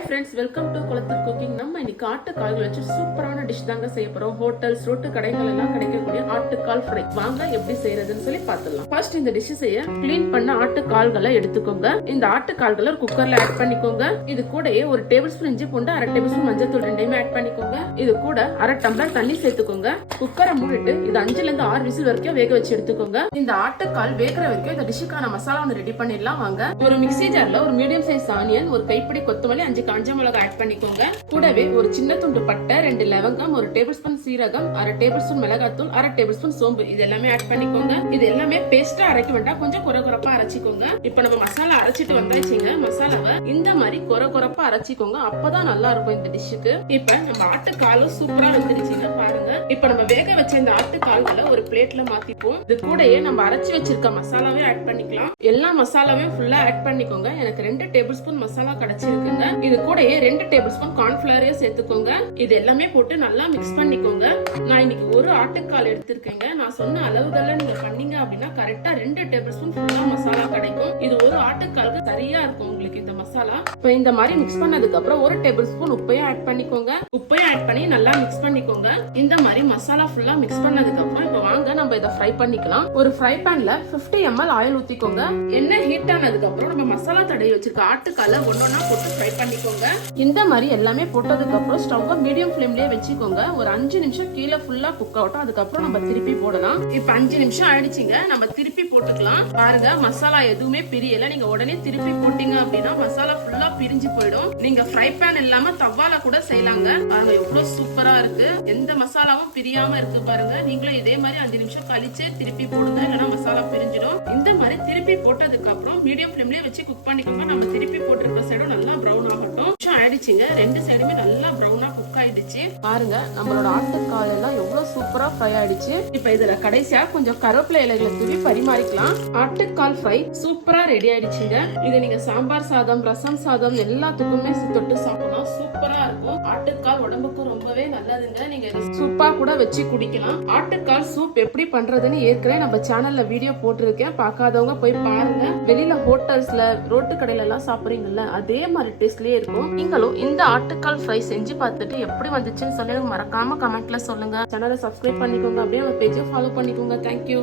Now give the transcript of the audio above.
Hi friends, welcome to Kulathur cooking. நம்ம இன்னைக்கு ஆட்டுக்கால்கள் வச்சு சூப்பரான டிஷ் தாங்க செய்ய போறோம். ஹோட்டல்ஸ், ரோட்டு கடைகள் எல்லாம் கிடைக்கக்கூடிய ஆட்டுக்கால் ஃப்ரை வாங்க எப்படி செய்யறதுன்னு சொல்லி பார்த்துடலாம். ஃபர்ஸ்ட் இந்த டிஷ் செய்ய கிளீன் பண்ண ஆட்டுக்கால்களை எடுத்துக்கோங்க. இந்த ஆட்டுக்கால்களை ஒரு குக்கர்ல ஆட் பண்ணிக்கோங்க. இது கூடயே ஒரு டேபிள் ஸ்பூன் இஞ்சி பூண்டு, அரை டேபிள் ஸ்பூன் மஞ்சள் தூள் ரெண்டையுமே ஆட் பண்ணிக்கோங்க. இது கூட அரை டம்ளர் தண்ணி சேர்த்துக்கோங்க. குக்கரை மூடிட்டு இது 5ல இருந்து 6 விசில் வரைக்கும் வேக வச்சு எடுத்துக்கோங்க. இந்த ஆட்டுக்கால் வேகிற வரைக்கும் இந்த டிஷ்ஷுக்கான மசாலா ஒன்று ரெடி பண்ணிடலாம் வாங்க. ஒரு மிக்ஸி ஜார்ல ஒரு மீடியம் சைஸ் ஆனியன், ஒரு கைப்பிடி கொத்தமல்லி, 5 காஞ்ச மிளகாய் ஆட் பண்ணிக்கோங்க. கூடவே ஒரு சின்ன துண்டு பட்டை, 2 லவங்கம், ஒரு டேபிள் ஸ்பூன் சீரகம், அரை டேபிள் ஸ்பூன் மிளகாத்தூள், அரை டேபிள் ஸ்பூன் சோம்பு, இது எல்லாமே ஆட் பண்ணிக்கோங்க. இது எல்லாமே பேஸ்டா அரைக்க வேண்டாம், கொஞ்சம் குறகுறப்பா அரைச்சிக்கோங்க. இப்போ நம்ம மசாலா அரைச்சிட்டு வந்தாச்சுங்க. மசாலாவை இந்த மாதிரி குறகுறப்பா அரைச்சிக்கோங்க, அப்பதான் நல்லா இருக்கும் இந்த டிஷ்ஷுக்கு. இப்ப நம்ம ஆட்டுக்காலும் சூப்பரா வந்துருச்சுங்க பாருங்க. இப்ப நம்ம வேக வச்ச இந்த ஆட்டுக்கால்களை ஒரு பிளேட்ல மாத்திப்போம். இது கூடயே நம்ம அரைச்சி வச்சிருக்க மசாலாவே ஆட் பண்ணிக்கலாம். எல்லா மசாலாவையும் ஃபுல்லா ஆட் பண்ணிக்கோங்க. எனக்கு 2 டேபிள் ஸ்பூன் மசாலா கிடைச்சிருக்குங்க. இது கூடயே 2 டேபிள் ஸ்பூன் கார்ன்ஃபிளவரையும் சேர்த்துக்கோங்க. இது எல்லாமே போட்டு நல்லா மிக்ஸ் பண்ணிக்கோங்க. நான் இன்னைக்கு ஒரு ஆட்டுக்கால் எடுத்திருக்கேங்க. நான் சொன்ன அளவுகள்ல நீங்க பண்ணீங்க அப்படின்னா கரெக்டா 2 டேபிள் ஸ்பூன் ஃபுல்லா மசாலா கிடைக்கும். இது ஒரு ஆட்டுக்காலுக்கு சரியா இருக்கும் உங்களுக்கு இந்த மசாலா. இப்போ இந்த மாதிரி மிக்ஸ் பண்ணதுக்கு அப்புறம் 1 டேபிள் ஸ்பூன் உப்பையும் ஆட் பண்ணிக்கோங்க. உப்பையும் ஆட் பண்ணி நல்லா மிக்ஸ் பண்ணிக்கோங்க. இந்த மாதிரி மசாலா ஃபுல்லா மிக்ஸ் பண்ணதுக்கு அப்புறம் இப்போ வாங்க நம்ம இதை ஃப்ரை பண்ணிக்கலாம். ஒரு ஃப்ரை பேன்ல 50 ml ஆயில் ஊத்திக்கோங்க. எண்ணெய் ஹீட் ஆனதுக்கு அப்புறம் நம்ம மசாலா தடவி வச்சிருக்க ஆட்டுக்கால ஒன்னொன்னா போட்டு ஃப்ரை பண்ணிக்கோங்க. இந்த மாதிரி எல்லாமே போட்டதுக்கு அப்புறம் ஸ்டவ்வை மீடியம் ஃப்ளேம்லயே வச்சுக்கோங்க. ஒரு 5 நிமிஷம் கீழே ஃபுல்லா குக் ஆகட்டும். அதுக்கப்புறம் நம்ம திருப்பி போடலாம். இப்ப 5 நிமிஷம் ஆயிடுச்சுங்க. நம்ம திருப்பி போட்டுக்கலாம். பாருங்க, மசாலா எதுவுமே பிரியல. நீங்க உடனே திருப்பி போட்டீங்க அப்படின்னா மசாலா ஃபுல்லா பிரிஞ்சு போயிடும். நீங்க ஃப்ரை பேன் இல்லாம தவால கூட செய்யலாங்க. பாருங்க எவ்வளவு சூப்பரா இருக்கு. எந்த மசாலாவும் பிரியாம இருக்கு பாருங்க. நீங்களும் இதே மாதிரி 5 நிமிஷம் கழிச்சு திருப்பி போடுங்க, இல்லைன்னா மசாலா பிரிஞ்சிடும். இந்த மாதிரி திருப்பி போட்டதுக்கு அப்புறம் மீடியம் ஃப்ளேம்லயே வச்சு குக் பண்ணிக்கோங்க. நம்ம திருப்பி போட்டிருக்க சைடும் நல்லா ப்ரௌன் ஆகட்டும். ஆயிடுச்சுங்க. 2 சைடுமே நல்லா ப்ரௌனா குக் ஆயிடுச்சு. பாருங்க நம்மளோட ஆட்டுக்கால் எல்லாம் எவ்வளவு சூப்பரா ஃப்ரை ஆயிடுச்சு. இப்ப இதுல கடைசியா கொஞ்சம் கருவேப்பிலை இலைகளை தூவி பரிமாறிக்கலாம். ஆட்டுக்கால் ஃப்ரை சூப்பரா ரெடி ஆயிடுச்சுங்க. இது நீங்க சாம்பார் சாதம், ரசம் சாதம் எல்லாத்துக்குமே தொட்டு சாப்பிடலாம். சூப்பரா இருக்கும். ஆட்டுக்கால் உடம்புக்கு ரொம்பவே நல்லதுங்க. நீங்க சூப்பா கூட வச்சு குடிக்கலாம். ஆட்டுக்கால் சூப் எப்படி பண்றதுன்னு ஏற்கனவே நம்ம சேனல்ல வீடியோ போட்டிருக்கேன். பார்க்காதவங்க போய் பாருங்க. வெளியில ஹோட்டல்ஸ்ல, ரோட்டு கடையில எல்லாம் சாப்பிடுறீங்கல்ல, அதே மாதிரி டேஸ்ட்லயே இருக்கும். நீங்களும் இந்த ஆட்டுக்கால் ஃப்ரை செஞ்சு பார்த்துட்டு எப்படி வந்துச்சுன்னு சொல்லி மறக்காம கமெண்ட்ல சொல்லுங்க. சேனலை சப்ஸ்கிரைப் பண்ணிக்கோங்க. அப்படியே நம்ம பேஜை ஃபாலோ பண்ணிக்கோங்க. தேங்க்யூ.